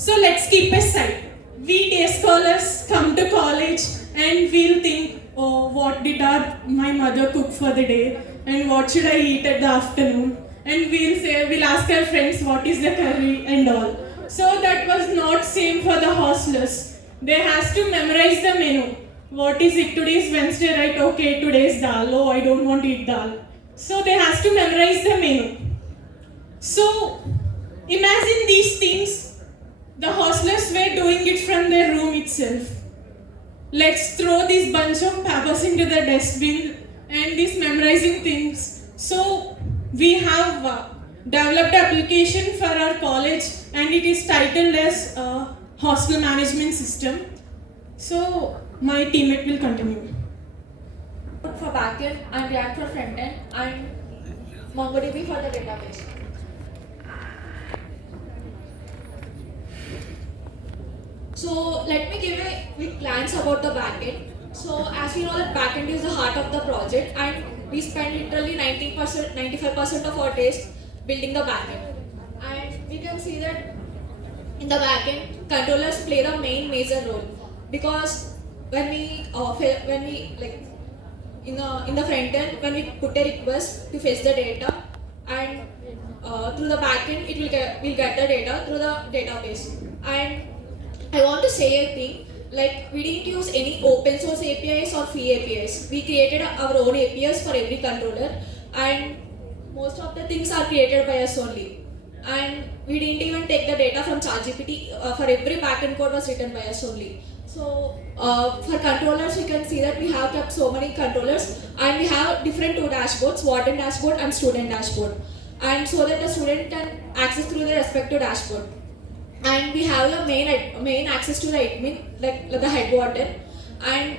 So let's keep aside. We day scholars come to college and we'll think, oh, what did my mother cook for the day and what should I eat at the afternoon? And we'll ask our friends what is the curry and all. So that was not same for the hostlers. They has to memorize the menu. What is it? Today is Wednesday, right? Okay, today is dal. Oh, I don't want to eat dal. So they has to memorize the menu. So imagine these things. The hostlers were doing it from their room itself. Let's throw this bunch of papers into the dustbin and these memorizing things. So we have developed application for our college and it is titled as Hostel Management System. So my teammate will continue. For backend and React for frontend and MongoDB for the database. So let me give a quick glance about the backend. So as we know that backend is the heart of the project and we spend literally 90%, 95% of our days building the backend. And we can see that in the backend, controllers play the main major role because when we like in the front end, when we put a request to fetch the data and through the backend we'll get the data through the database. And I want to say a thing, like we didn't use any open source APIs or free APIs. We created our own APIs for every controller and most of the things are created by us only. And we didn't even take the data from ChatGPT. For every backend code was written by us only. So for controllers, you can see that we have kept so many controllers and we have different two dashboards, warden dashboard and student dashboard. And so that the student can access through their respective dashboard. And we have the main access to the admin, like the head warden, and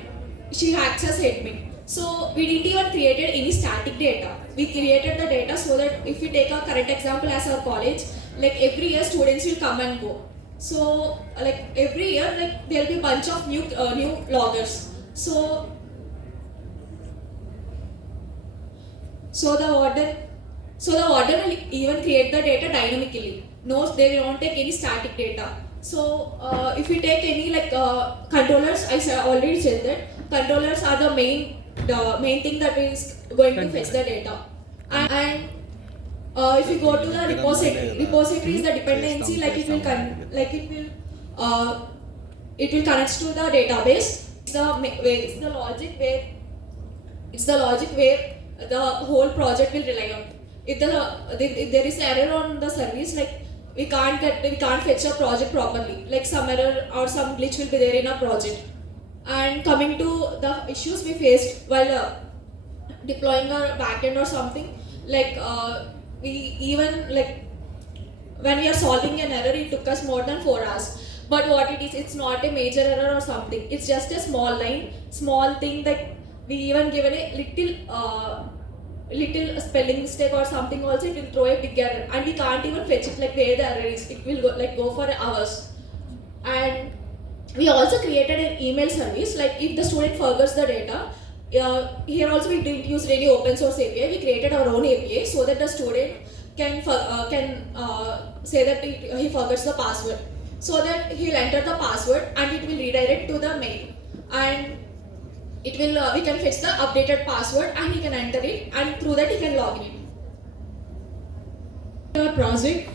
she access admin. So we didn't even created any static data. We created the data so that if we take a current example as our college, like every year students will come and go. So like every year, like there'll be a bunch of new loggers. So the warden will even create the data dynamically. No, they will not take any static data. So if we take any controllers, already said that controllers are the main thing that is going to fetch the data. And if you go to the repository is the dependency, it will connect to the database. It's the logic where the whole project will rely on. If there is error on the service, like we can't fetch a project properly, like some error or some glitch will be there in a project. And coming to the issues we faced while deploying our backend or something, we even when we are solving an error, it took us more than 4 hours. But what it is, it's not a major error or something. It's just a small line, small thing that we even given a little spelling mistake or something also, it will throw a big error and we can't even fetch it where the error is. It will go for hours. And we also created an email service, if the student forgets the data, here also we didn't use any open source API. We created our own API so that the student can say that he forgets the password, so that he'll enter the password and it will redirect to the mail, and it will we can fetch the updated password and he can enter it, and through that he can log in. Our project.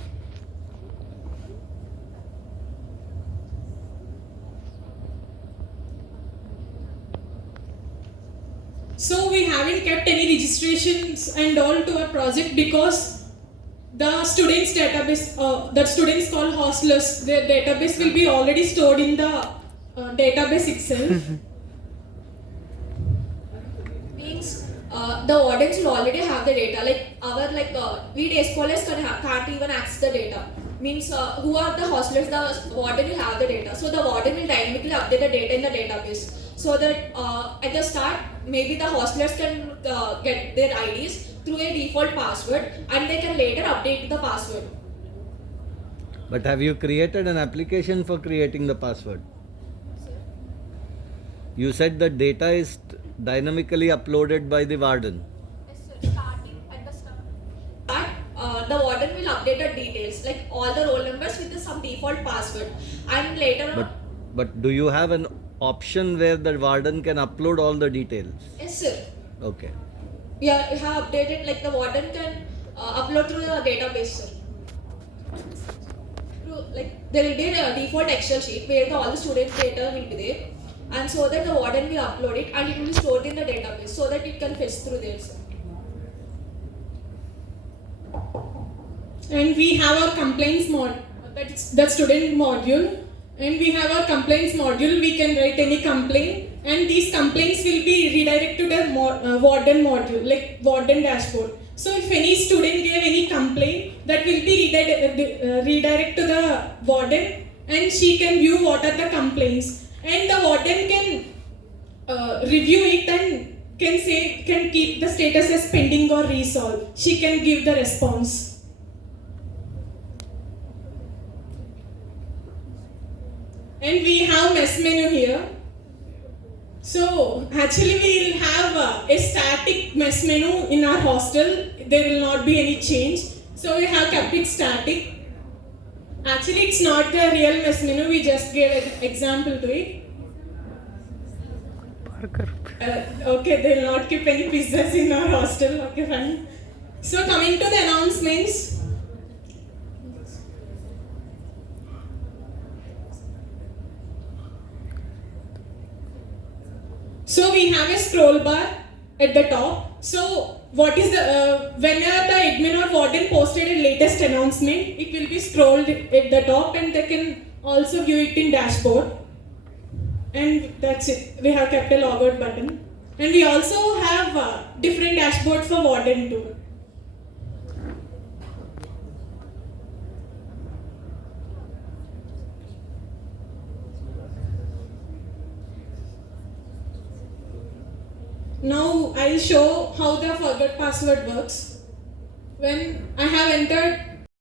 So we haven't kept any registrations and all to our project because the students' database, that students called hostlers, their database will be already stored in the database itself. Means the wardens will already have the data. We day scholars can't even access the data. Means who are the hostlers? The warden will have the data. So the warden will dynamically update the data in the database. So that at the start, maybe the hostlers can get their IDs through a default password and they can later update the password. But have you created an application for creating the password? You said the data is dynamically uploaded by the warden. Starting at the start, the warden will update the details. like all the roll numbers with some default password. And later on, But do you have an option where the warden can upload all the details? yes sir. Okay. Yeah, we have updated, like the warden can upload to the database, sir. Like there will be a default Excel sheet where all the student data will be there, and so that the warden will upload it and it will be stored in the database so that it can fetch through there, sir. And we have our complaints that's the student module, and we have our complaints module. We can write any complaint, and these complaints will be redirected to the warden module, like warden dashboard. So if any student gave any complaint, that will be redirect to the warden, and she can view what are the complaints, and the warden can review it and can keep the status as pending or resolved. She can give the response. And we have mess menu here. So actually we will have a static mess menu in our hostel. There will not be any change. So we have kept it static. Actually it's not the real mess menu. We just gave an example to it. Okay, they will not keep any pizzas in our hostel. Okay, fine. So coming to the announcements. So we have a scroll bar at the top. So what is the whenever the admin or warden posted a latest announcement, it will be scrolled at the top, and they can also view it in dashboard. And that's it. We have kept a logout button, and we also have different dashboards for warden too. Now I'll show how the forgot password works. When I have entered